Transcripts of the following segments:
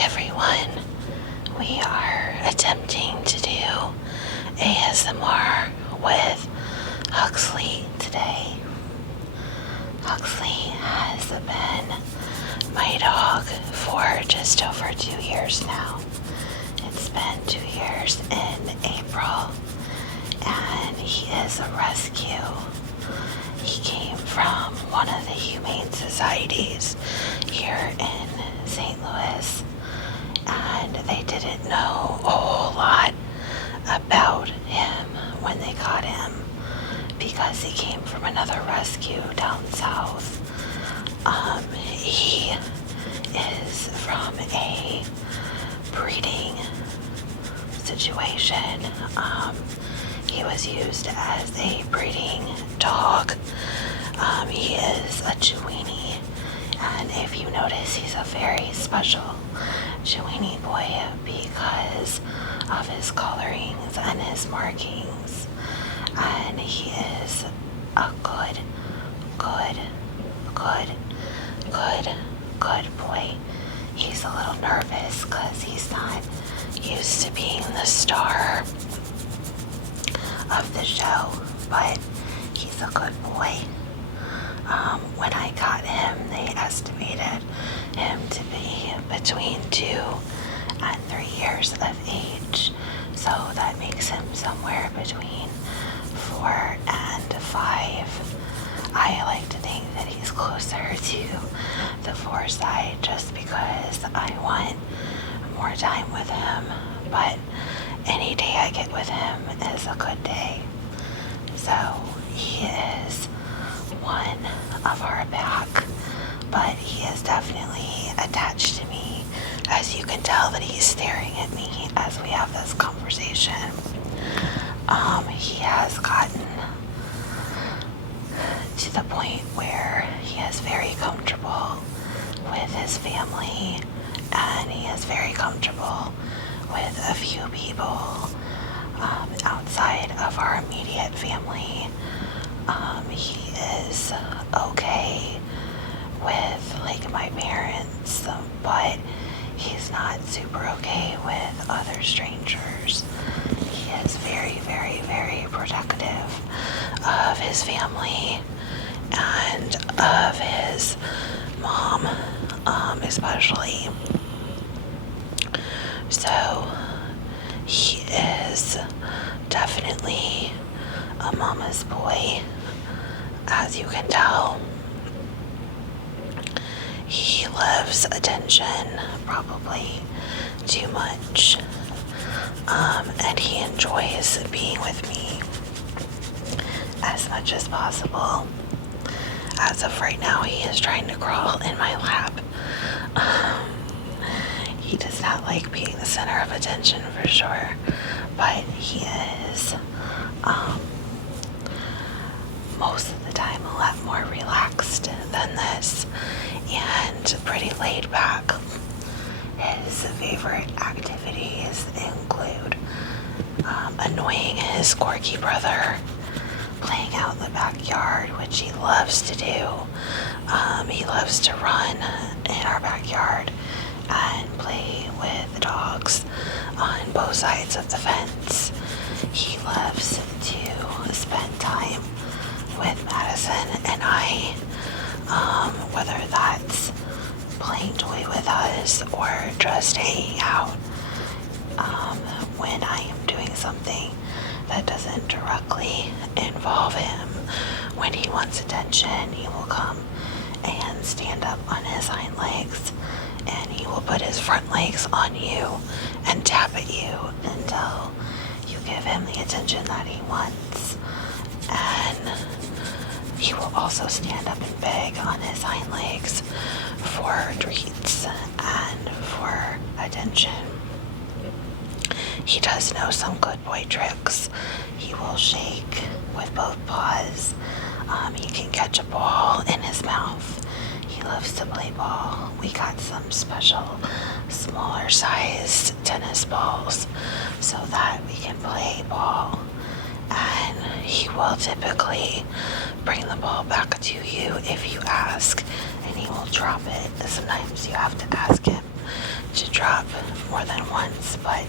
everyone. We are attempting to do ASMR with Huxley today. Huxley has been my dog for just over 2 years now. It's been 2 years in April, and he is a rescue. He came from one of the humane societies here in St. Louis, and they didn't know a whole lot about him when they caught him because he came from another rescue down south. He is from a breeding situation. He was used as a breeding dog. He is a Chiweenie, and if you notice, he's a very special Chiweenie boy because of his colorings and his markings. And he is a good boy. He's a little nervous because he's not used to being the star of the show, but he's a good boy. When I got him, they estimated him to be between 2 and 3 years of age, so that makes him somewhere between 4 and 5. I like to think that he's closer to the 4 side just because I want more time with him, but any day I get with him is a good day. So he is one of our pack, but he is definitely attached to me, as you can tell that he's staring at me as we have this conversation. He has gotten to the point where he is very comfortable with his family, and he is very comfortable with a few people outside of our immediate family. He is okay with like my parents, but he's not super okay with other strangers. He is very protective of his family and of his mom, especially. So he is definitely a mama's boy, as you can tell. He loves attention, probably too much, and he enjoys being with me as much as possible. As of right now, he is trying to crawl in my lap. He does not like being the center of attention for sure, but he is most of the time a lot more relaxed than this and pretty laid back. His favorite activities include annoying his quirky brother, playing out in the backyard, which he loves to do. He loves to run in our backyard and play with the dogs on both sides of the fence. He loves to spend time with Madison and I, whether that's playing toy with us or just hanging out. When I am doing something that doesn't directly involve him, when he wants attention, he will come and stand up on his hind legs, and he will put his front legs on you and tap at you until you give him the attention that he wants. And he will also stand up and beg on his hind legs for treats and for attention. He does know some good boy tricks. He will shake with both paws. He can catch a ball in his mouth. He loves to play ball. We got some special smaller sized tennis balls so that we can play ball. And he will typically bring the ball back to you if you ask, and he will drop it. Sometimes you have to ask him to drop more than once, but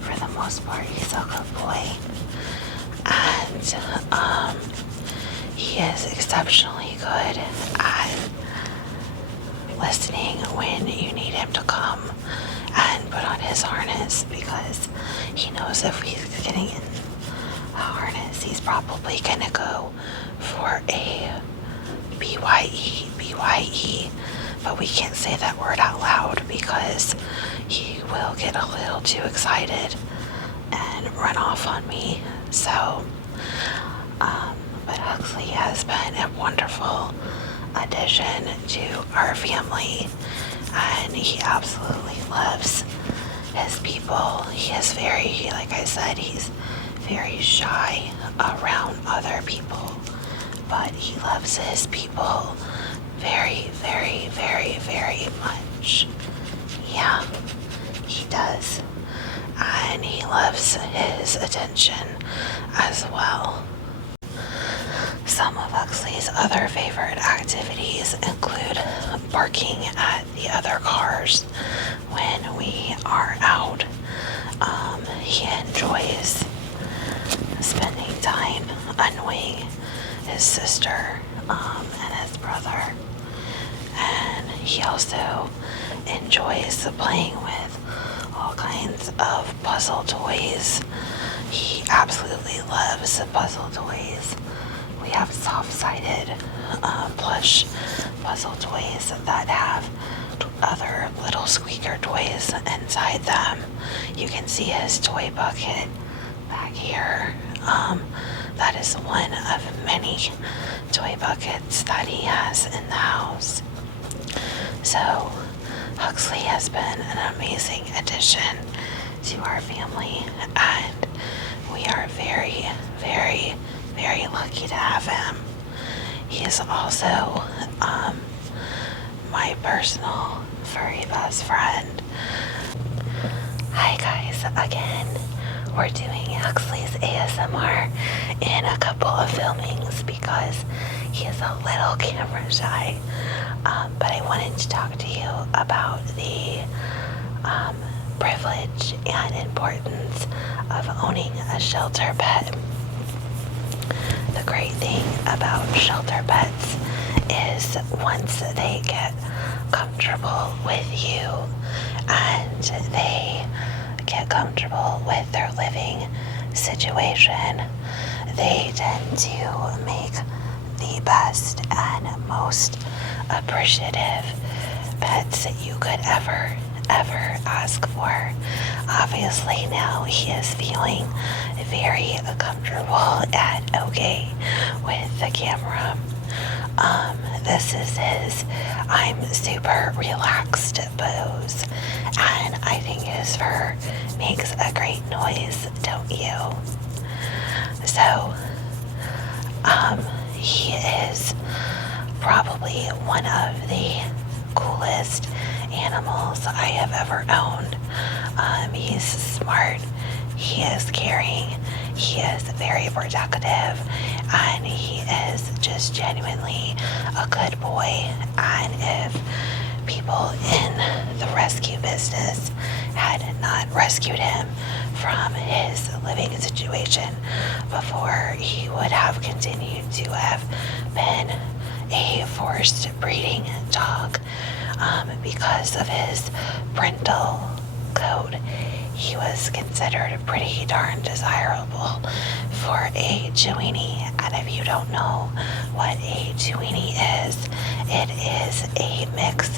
for the most part, he's a good boy. And he is exceptionally good at listening when you need him to come and put on his harness, because he knows if he's getting in a harness, he's probably gonna go for a BYE, but we can't say that word out loud because he will get a little too excited and run off on me. So, but Huxley has been a wonderful addition to our family, and he absolutely loves his people. He is very, like I said, he's very shy around other people, but he loves his people very, very, very, very much. Yeah, he does. And he loves his attention as well. Some of Huxley's other favorite activities include barking at the other cars when we are out. He enjoys spending time annoying his sister and his brother. And he also enjoys playing with all kinds of puzzle toys. He absolutely loves puzzle toys. We have soft-sided plush puzzle toys that have other little squeaker toys inside them. You can see his toy bucket back here. That is one of many toy buckets that he has in the house. So Huxley has been an amazing addition to our family, and we are very, very, very lucky to have him. He is also my personal furry best friend. Hi guys, again. We're doing Huxley's ASMR in a couple of filmings because he is a little camera shy. But I wanted to talk to you about the privilege and importance of owning a shelter pet. The great thing about shelter pets is once they get comfortable with you and they get comfortable with their living situation, they tend to make the best and most appreciative pets that you could ever ask for. Obviously now he is feeling very comfortable and okay with the camera. This is his I'm super relaxed pose, and I think his fur makes a great noise, don't you? So, he is probably one of the coolest animals I have ever owned. He's smart, he is caring, he is very protective, and he is just genuinely a good boy. And if people in the rescue business had not rescued him from his living situation before, he would have continued to have been a forced breeding dog because of his parental code. He was considered pretty darn desirable for a Chiweenie. And if you don't know what a Chiweenie is, it is a mix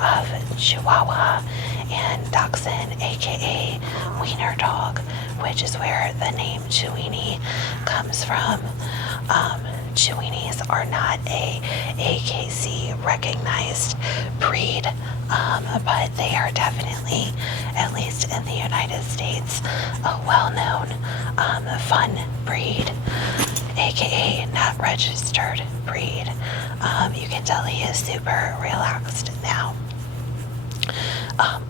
of Chihuahua and Dachshund, aka Wiener Dog, which is where the name Chiweenie comes from. Chiweenies are not a AKC recognized breed, but they are definitely, at least in the United States, a well-known fun breed, aka not registered breed. You can tell he is super relaxed now.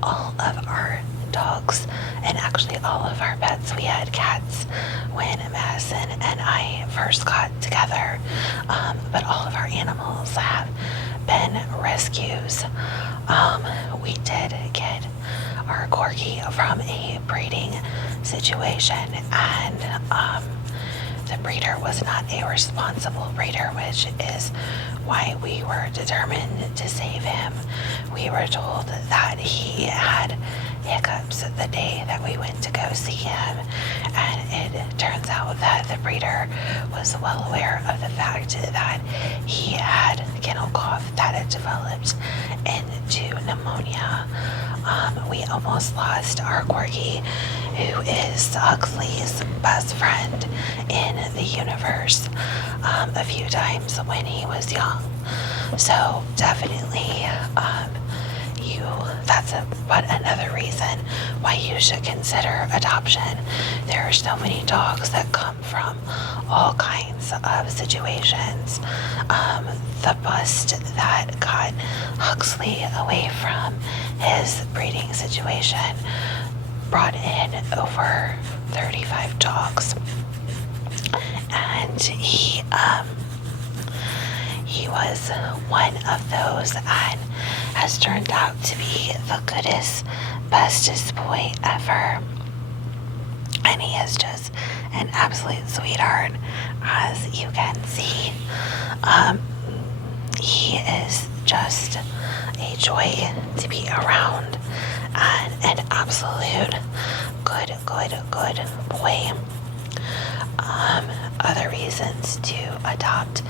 All of our dogs, and actually all of our pets, we had cats when Madison and I first got together, but all of our animals have been rescues. We did get our corgi from a breeding situation, and the breeder was not a responsible breeder, which is why we were determined to save him. We were told that he had hiccups the day that we went to go see him, and it turns out that the breeder was well aware of the fact that he had kennel cough that had developed into pneumonia. We almost lost our corgi, who is Huxley's best friend in the universe, a few times when he was young. So definitely, but another reason why you should consider adoption. There are so many dogs that come from all kinds of situations. The bust that got Huxley away from his breeding situation brought in over 35 dogs, and he was one of those, and has turned out to be the goodest, bestest boy ever. And he is just an absolute sweetheart, as you can see. He is just a joy to be around, and an absolute good boy. Other reasons to adopt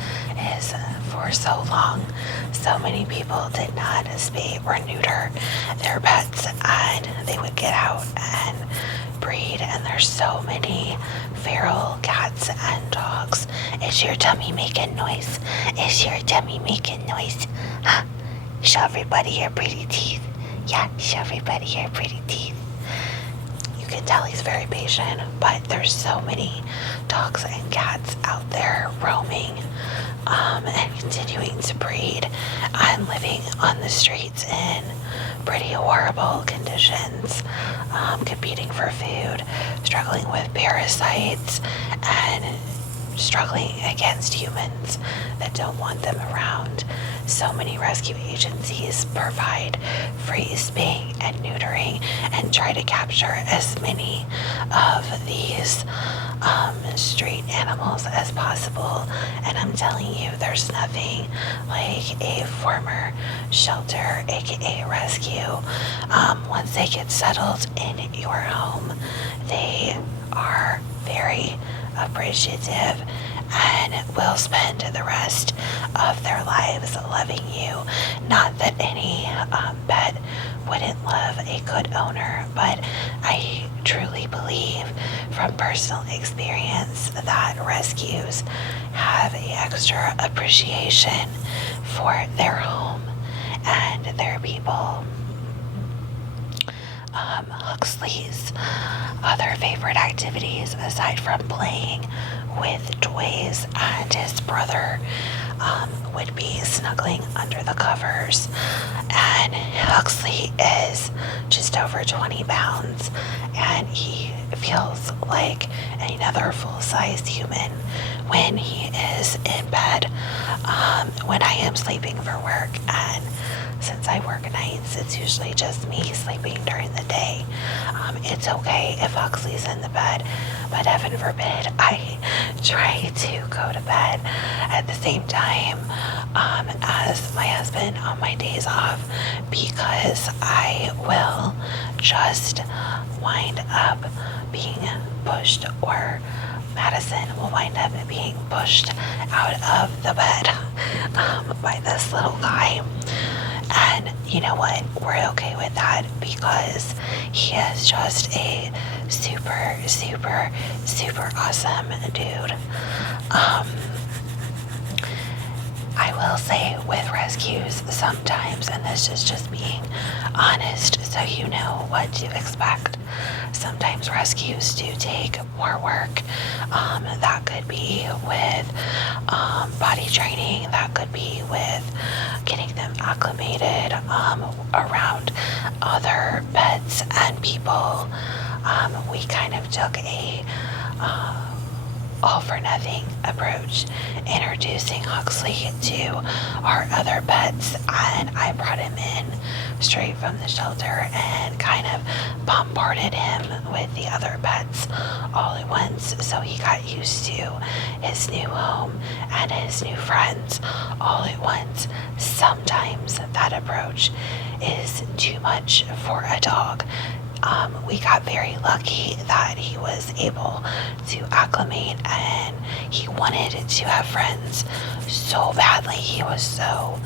is for so long, so many people did not spay or neuter their pets, and they would get out and breed, and there's so many feral cats and dogs. Is your tummy making noise? Is your tummy making noise? Huh? Show everybody your pretty teeth. Yeah, show everybody your pretty teeth. You can tell he's very patient, but there's so many dogs and cats out there roaming, and continuing to breed and living on the streets in pretty horrible conditions, competing for food, struggling with parasites, and struggling against humans that don't want them around. So many rescue agencies provide free spaying and neutering and try to capture as many of these street animals as possible. And I'm telling you, there's nothing like a former shelter, aka rescue. Once they get settled in your home, they are very appreciative and will spend the rest of their lives loving you. Not that any pet wouldn't love a good owner, but I truly believe from personal experience that rescues have an extra appreciation for their home and their people. Huxley's other favorite activities, aside from playing with toys and his brother, would be snuggling under the covers. And Huxley is just over 20 pounds, and he feels like another full-sized human when he is in bed, when I am sleeping for work. And since I work nights, it's usually just me sleeping during the day. It's okay if Huxley's in the bed, but heaven forbid I try to go to bed at the same time as my husband on my days off, because I will just wind up being pushed, or Madison will wind up being pushed out of the bed by this little guy. And you know what? We're okay with that, because he is just a super, super, super awesome dude. I will say with rescues sometimes, and this is just being honest so you know what to expect, sometimes rescues do take more work. That could be with body training, that could be with getting them acclimated around other pets and people. We kind of took a all-for-nothing approach, introducing Huxley to our other pets, and I brought him in straight from the shelter and kind of bombarded him with the other pets all at once, so he got used to his new home and his new friends all at once. Sometimes that approach is too much for a dog. We got very lucky that he was able to acclimate, and he wanted to have friends so badly. He was so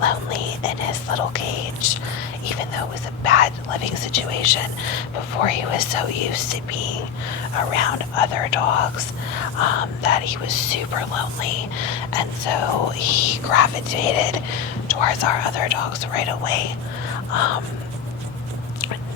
lonely in his little cage, even though it was a bad living situation before. He was so used to being around other dogs that he was super lonely, and so he gravitated towards our other dogs right away.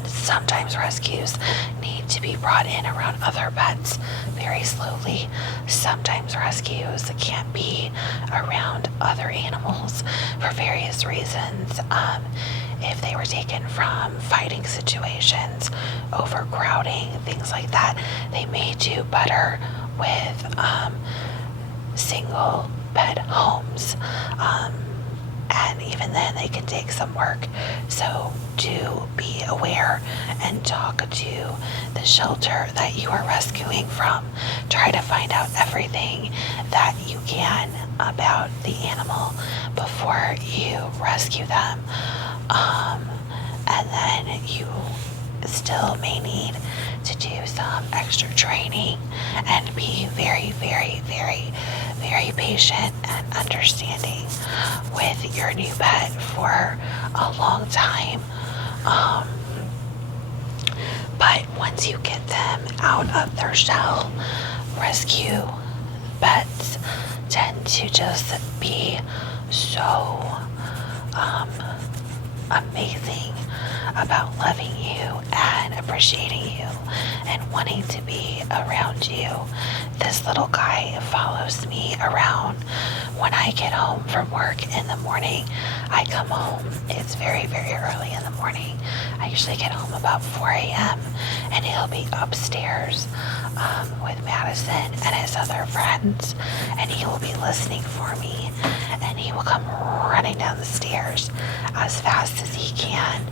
Sometimes rescues need to be brought in around other pets very slowly. Sometimes rescues can't be around other animals for various reasons. If they were taken from fighting situations, overcrowding, things like that, they may do better with single pet homes. And even then, they can take some work. So do be aware and talk to the shelter that you are rescuing from. Try to find out everything that you can about the animal before you rescue them. And then you still may need to do some extra training and be very, very, very, very patient and understanding with your new pet for a long time. But once you get them out of their shell, rescue pets tend to just be so amazing about loving you and appreciating you and wanting to be around you. This little guy follows me around when I get home from work in the morning. I come home, it's very, very early in the morning. I usually get home about 4 a.m. and he'll be upstairs with Madison and his other friends, and he will be listening for me, and he will come running down the stairs as fast as he can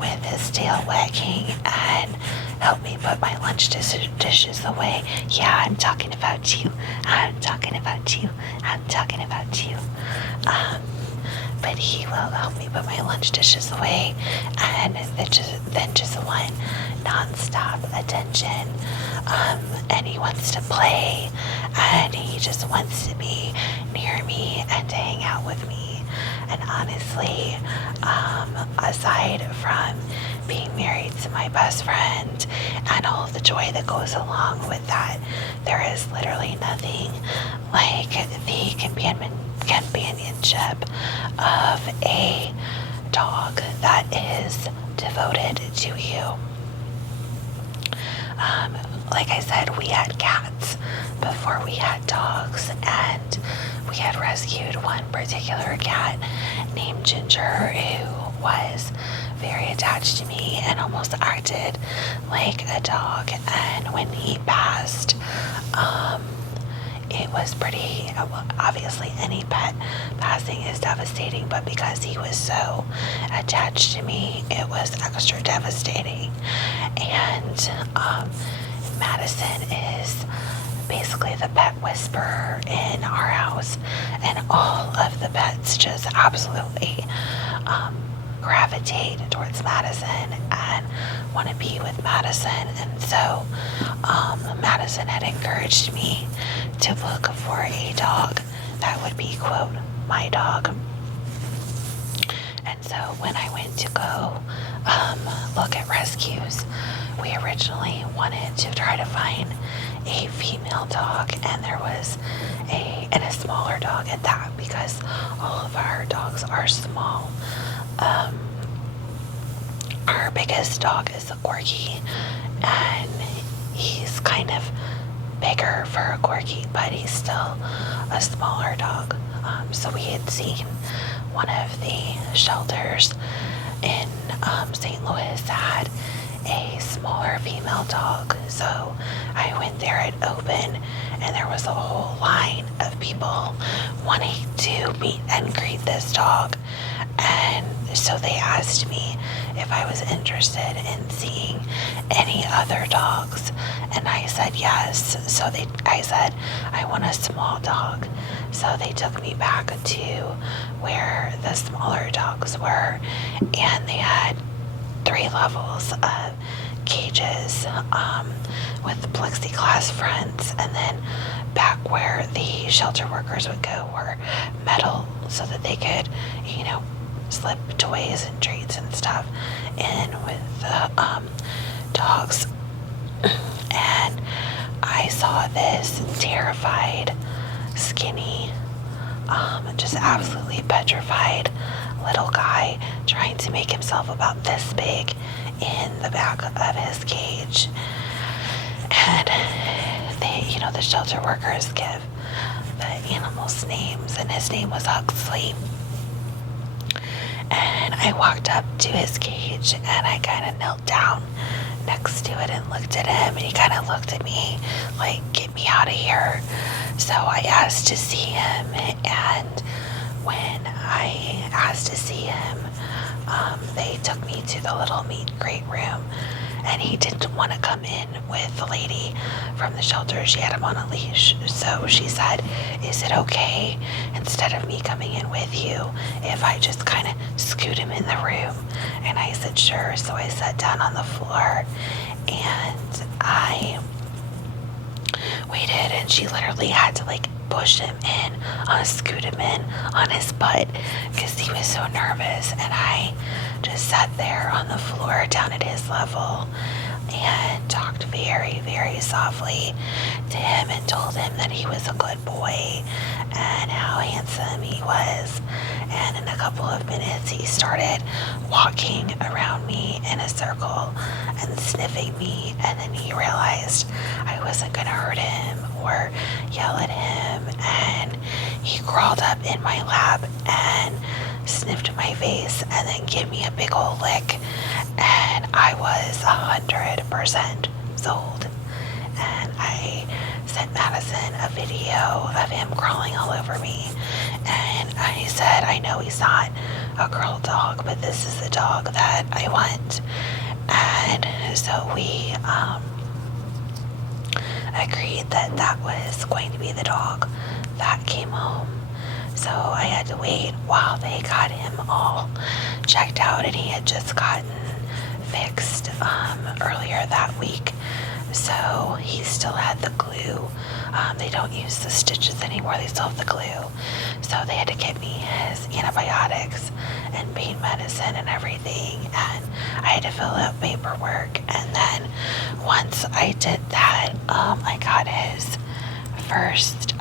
with his tail wagging and help me put my lunch dishes away. Yeah, I'm talking about you. I'm talking about you. I'm talking about you. But he will help me put my lunch dishes away, and then just want non-stop attention. And he wants to play, and he just wants to be near me and to hang out with me. And honestly, aside from being married to my best friend and all of the joy that goes along with that, there is literally nothing like the companionship of a dog that is devoted to you. Like I said, we had cats before we had dogs, and we had rescued one particular cat named Ginger, who was very attached to me and almost acted like a dog. And when he passed, it was pretty, obviously any pet passing is devastating, but because he was so attached to me, it was extra devastating. And Madison is basically the pet whisperer in our house, and all of the pets just absolutely gravitate towards Madison and want to be with Madison. And so Madison had encouraged me to look for a dog that would be, quote, my dog. And so when I went to go look at rescues, we originally wanted to try to find a female dog, and there was a smaller dog at that, because all of our dogs are small. Our biggest dog is a Corgi, and he's kind of bigger for a Corgi, but he's still a smaller dog. So we had seen one of the shelters in St. Louis had a smaller female dog, so I went there at open and there was a whole line of people wanting to meet and greet this dog. And so they asked me if I was interested in seeing any other dogs, and I said yes. So I said I want a small dog. So they took me back to where the smaller dogs were, and they had 3 levels of cages with plexiglass fronts, and then back where the shelter workers would go were metal, so that they could, slip toys and treats and stuff in with the dogs. And I saw this terrified, skinny, just absolutely petrified little guy trying to make himself about this big in the back of his cage. And the shelter workers give the animals names, and his name was Huxley. And I walked up to his cage, and I kind of knelt down next to it and looked at him, and he kind of looked at me like, get me out of here. So I asked to see him, and when I asked to see him, they took me to the little meet and greet room, and he didn't want to come in with the lady from the shelter. She had him on a leash. So she said, is it okay, instead of me coming in with you, if I just kind of scoot him in the room? And I said, sure. So I sat down on the floor, and I waited, and she literally had to push him in, scoot him in on his butt, because he was so nervous. And I just sat there on the floor down at his level and talked very, very softly to him and told him that he was a good boy and how handsome he was. And in a couple of minutes, he started walking around me in a circle and sniffing me. And then he realized I wasn't going to hurt him or yell at him. And he crawled up in my lap and sniffed my face and then gave me a big old lick. And I was 100% sold. And I sent Madison a video of him crawling all over me. And I said, I know he's not a girl dog, but this is the dog that I want. And so we agreed that that was going to be the dog that came home. So I had to wait while they got him all checked out, and he had just gotten fixed earlier that week. So he still had the glue. They don't use the stitches anymore. They still have the glue. So they had to get me his antibiotics and pain medicine and everything. And I had to fill out paperwork. And then once I did that, I got his first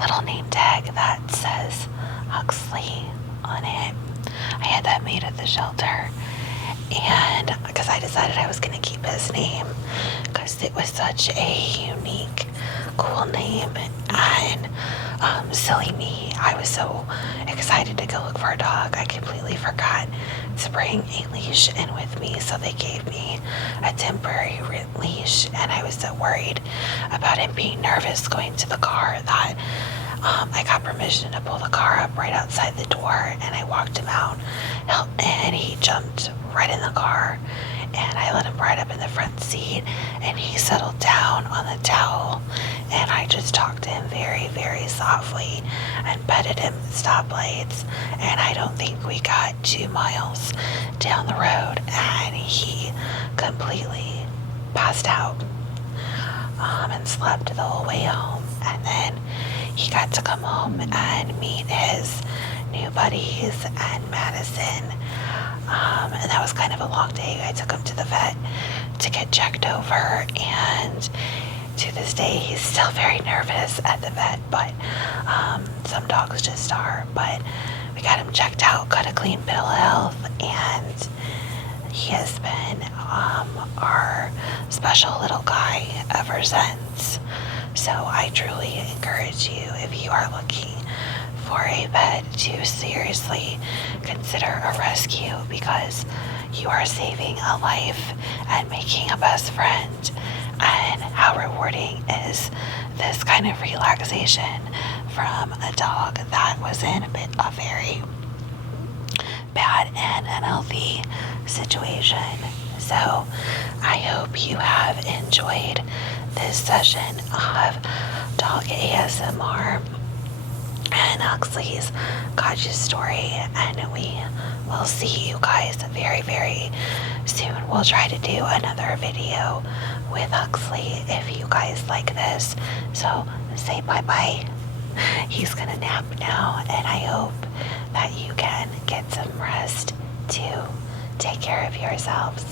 little name tag that says Huxley on it. I had that made at the shelter. And because I decided I was going to keep his name because it was such a unique, cool name. And silly me, I was so excited to go look for a dog, I completely forgot to bring a leash in with me. So they gave me a temporary leash, and I was so worried about him being nervous going to the car that I got permission to pull the car up right outside the door, and I walked him out, and he jumped right in the car, and I let him right up in the front seat, and he settled down on the towel, and I just talked to him very, very softly and petted him at stoplights. And I don't think we got 2 miles down the road, and he completely passed out and slept the whole way home. And then he got to come home and meet his new buddies and Madison. And that was kind of a long day. I took him to the vet to get checked over, and to this day he's still very nervous at the vet, but some dogs just are. But we got him checked out, got a clean bill of health, and he has been our special little guy ever since. So I truly encourage you, if you are looking for a pet, to seriously consider a rescue, because you are saving a life and making a best friend. and how rewarding is this kind of relaxation from a dog that was in a very bad and unhealthy situation. So I hope you have enjoyed this session of dog ASMR and Huxley's Gotcha story, and we will see you guys very, very soon. We'll try to do another video with Huxley if you guys like this. So say bye-bye. He's gonna nap now, and I hope that you can get some rest to take care of yourselves.